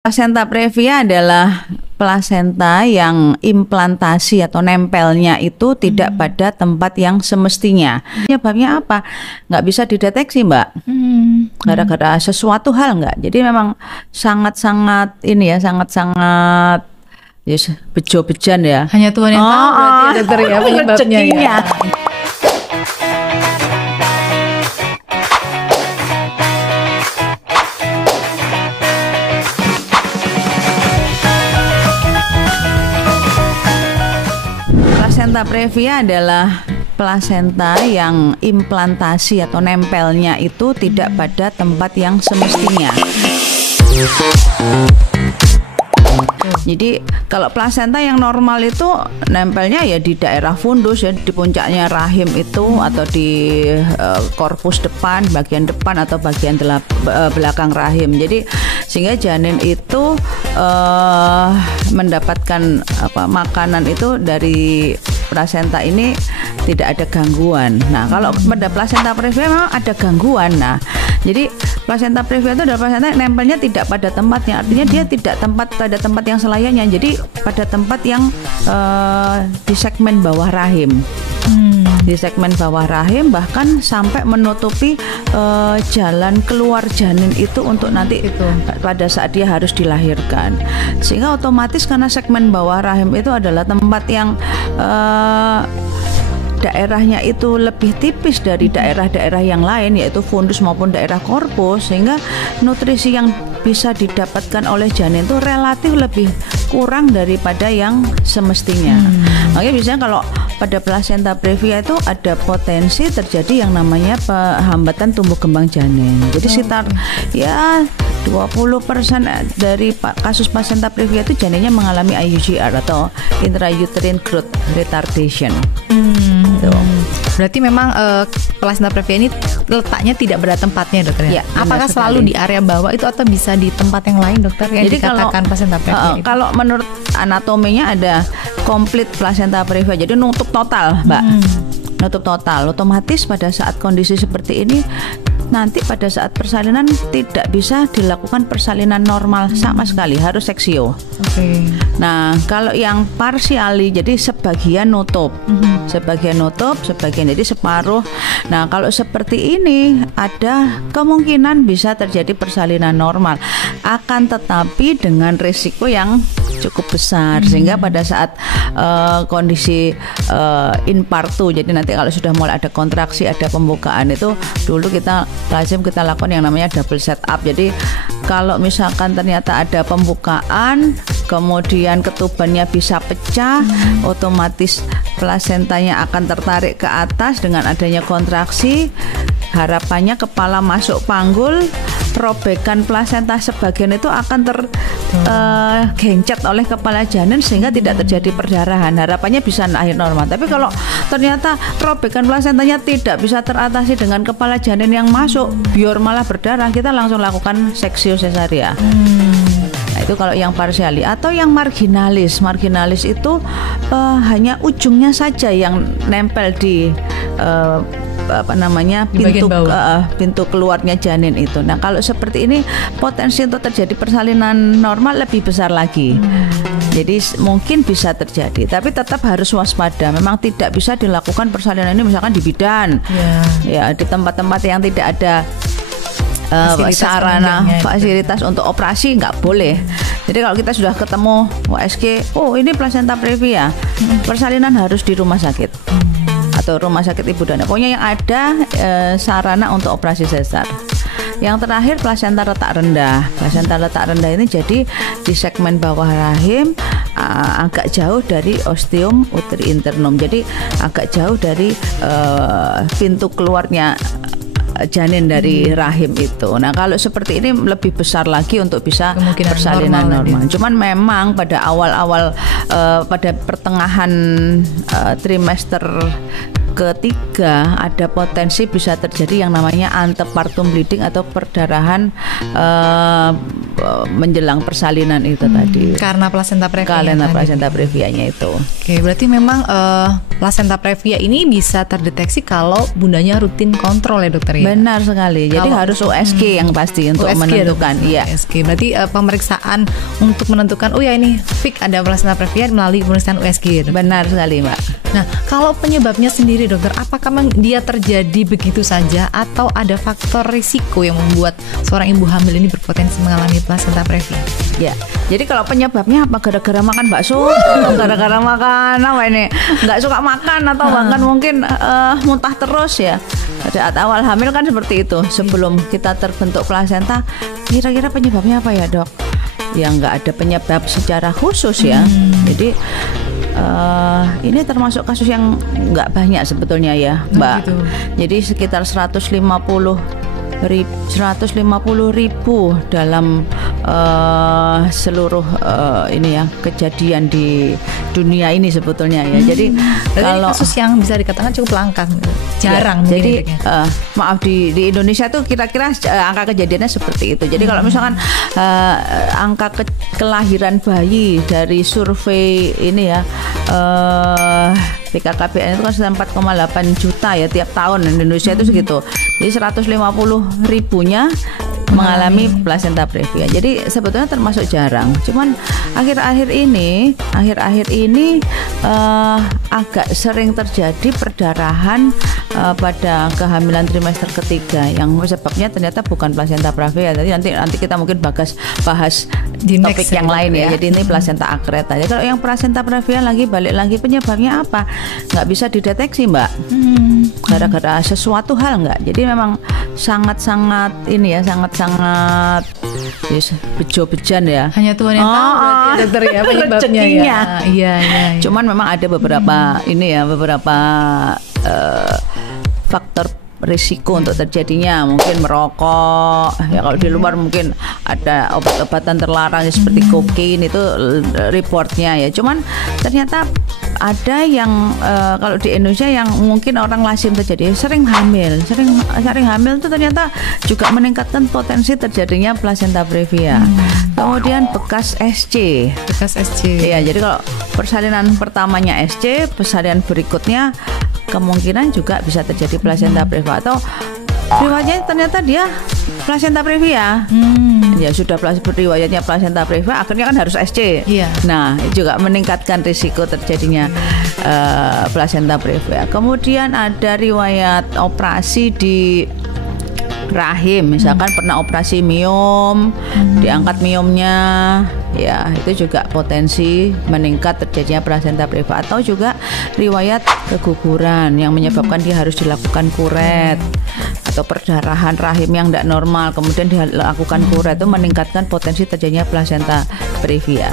Plasenta previa adalah plasenta yang implantasi atau nempelnya itu tidak pada tempat yang semestinya. Penyebabnya apa? Nggak bisa dideteksi, Mbak. Gara-gara sesuatu hal nggak. Jadi memang sangat-sangat ini ya, sangat-sangat bejo-bejan ya. Hanya Tuhan yang tahu berarti ya, dokter ya penyebabnya ya. Plasenta previa adalah plasenta yang implantasi atau nempelnya itu tidak pada tempat yang semestinya. Jadi kalau plasenta yang normal itu nempelnya ya di daerah fundus ya, di puncaknya rahim itu atau di korpus depan, bagian depan atau bagian belakang rahim. Jadi sehingga janin itu mendapatkan makanan itu dari plasenta ini tidak ada gangguan. Nah, kalau pada plasenta previa memang ada gangguan. Nah, jadi plasenta previa itu adalah plasenta yang nempelnya tidak pada tempatnya. Artinya dia tidak pada tempat yang selayaknya. Jadi pada tempat yang di segmen bawah rahim. Di segmen bawah rahim bahkan sampai menutupi jalan keluar janin itu untuk nanti pada saat dia harus dilahirkan. Sehingga otomatis karena segmen bawah rahim itu adalah tempat yang daerahnya itu lebih tipis dari daerah-daerah yang lain, yaitu fundus maupun daerah korpus, sehingga nutrisi yang bisa didapatkan oleh janin itu relatif lebih kurang daripada yang semestinya. Makanya biasanya kalau pada plasenta previa itu ada potensi terjadi yang namanya hambatan tumbuh kembang janin. Jadi sekitar ya 20% dari kasus plasenta previa itu janinnya mengalami IUGR atau intrauterine growth retardation. Berarti memang plasenta previa ini letaknya tidak pada tempatnya, dokter ya? Apakah selalu di area bawah itu atau bisa di tempat yang lain, dokter, yang jadi dikatakan plasenta previa? Kalau menurut anatominya ada komplit plasenta previa, jadi nutup total, Mbak. Nutup total. Otomatis pada saat kondisi seperti ini nanti pada saat persalinan tidak bisa dilakukan persalinan normal sama sekali, harus seksio. Nah, kalau yang parsiali jadi sebagian nutup. Sebagian nutup, sebagian jadi separuh. Nah, kalau seperti ini ada kemungkinan bisa terjadi persalinan normal. Akan tetapi dengan risiko yang cukup besar, sehingga pada saat kondisi infartu, jadi nanti kalau sudah mulai ada kontraksi, ada pembukaan, itu dulu kita lakukan yang namanya double setup. Jadi kalau misalkan ternyata ada pembukaan, kemudian ketubannya bisa pecah, otomatis plasentanya akan tertarik ke atas dengan adanya kontraksi. Harapannya kepala masuk panggul, robekan plasenta sebagian itu akan tergencet oleh kepala janin sehingga tidak terjadi perdarahan. Harapannya bisa lahir normal. Tapi kalau ternyata robekan plasentanya tidak bisa teratasi dengan kepala janin yang masuk, biar malah berdarah, kita langsung lakukan seksio sesaria. Nah, itu kalau yang parsiali. Atau yang marginalis. Marginalis itu hanya ujungnya saja yang nempel di pintu keluarnya janin itu. Nah, kalau seperti ini potensi untuk terjadi persalinan normal lebih besar lagi. Jadi mungkin bisa terjadi, tapi tetap harus waspada. Memang tidak bisa dilakukan persalinan ini misalkan di bidan, ya di tempat-tempat yang tidak ada sarana fasilitas untuk operasi, nggak boleh. Jadi kalau kita sudah ketemu USG, ini plasenta previa, persalinan harus di rumah sakit atau rumah sakit ibu dan anak. Pokoknya yang ada sarana untuk operasi sesar. Yang terakhir plasenta letak rendah. Plasenta letak rendah ini jadi di segmen bawah rahim, agak jauh dari ostium uteri internum. Jadi agak jauh dari pintu keluarnya janin dari rahim itu. Nah, kalau seperti ini lebih besar lagi untuk bisa persalinan normal. Cuman memang pada awal-awal pada pertengahan trimester ketiga ada potensi bisa terjadi yang namanya antepartum bleeding atau perdarahan menjelang persalinan itu tadi. Karena plasenta previa. Karena plasenta previanya itu. Oke, berarti memang plasenta previa ini bisa terdeteksi kalau bundanya rutin kontrol ya dokter ya. Benar sekali. Jadi harus USG yang pasti untuk USG menentukan. Iya. USG. Berarti pemeriksaan untuk menentukan oh ya ini fix ada plasenta previa melalui pemeriksaan USG ya, benar sekali Mbak. Nah, kalau penyebabnya sendiri dokter, apakah dia terjadi begitu saja atau ada faktor risiko yang membuat seorang ibu hamil ini berpotensi mengalami plasenta previa? Ya, jadi kalau penyebabnya apa? Gara-gara makan bakso, atau gara-gara makan apa ini? Nggak suka makan atau bahkan mungkin muntah terus ya. Saat awal hamil kan seperti itu. Sebelum kita terbentuk plasenta, kira-kira penyebabnya apa ya dok? Ya nggak ada penyebab secara khusus ya. Jadi ini termasuk kasus yang nggak banyak sebetulnya ya Mbak. Gitu. Jadi sekitar 150.000 dalam seluruh ini ya kejadian di dunia ini sebetulnya ya. Jadi kalau kasus yang bisa dikatakan cukup langka, jarang. Ya, jadi maaf di Indonesia tuh kira-kira angka kejadiannya seperti itu. Jadi kalau misalkan angka kelahiran bayi dari survei ini ya BKKBN itu kan sudah 4,8 juta ya tiap tahun. Indonesia itu segitu. Jadi 150.000-nya mengalami plasenta previa. Jadi sebetulnya termasuk jarang. Cuman akhir-akhir ini agak sering terjadi perdarahan pada kehamilan trimester ketiga yang sebabnya ternyata bukan plasenta previa. Jadi nanti kita mungkin bahas di topik yang lain ya. Jadi ini plasenta akreta. Jadi kalau yang plasenta previa balik lagi penyebabnya apa? Nggak bisa dideteksi Mbak. Gara-gara sesuatu hal nggak. Jadi memang sangat-sangat ini ya, sangat bejo-bejan ya. Hanya Tuhan yang tahu berarti dokter ya penyebabnya ya. Iya. Cuman memang ada beberapa ini ya, beberapa faktor risiko untuk terjadinya, mungkin merokok ya, kalau di luar mungkin ada obat-obatan terlarang seperti kokain itu reportnya ya. Cuman ternyata ada yang kalau di Indonesia yang mungkin orang lazim terjadi sering hamil itu ternyata juga meningkatkan potensi terjadinya plasenta previa. Kemudian bekas SC ya, jadi kalau persalinan pertamanya SC, persalinan berikutnya kemungkinan juga bisa terjadi plasenta previa atau riwayatnya ternyata dia plasenta previa. Ya sudah riwayatnya plasenta previa, akhirnya kan harus SC. Nah, juga meningkatkan risiko terjadinya plasenta previa. Kemudian ada riwayat operasi di rahim, misalkan pernah operasi miom, diangkat miomnya, ya itu juga potensi meningkat terjadinya plasenta previa. Atau juga riwayat keguguran yang menyebabkan dia harus dilakukan kuret, atau perdarahan rahim yang tidak normal kemudian dilakukan kuret, itu meningkatkan potensi terjadinya plasenta previa.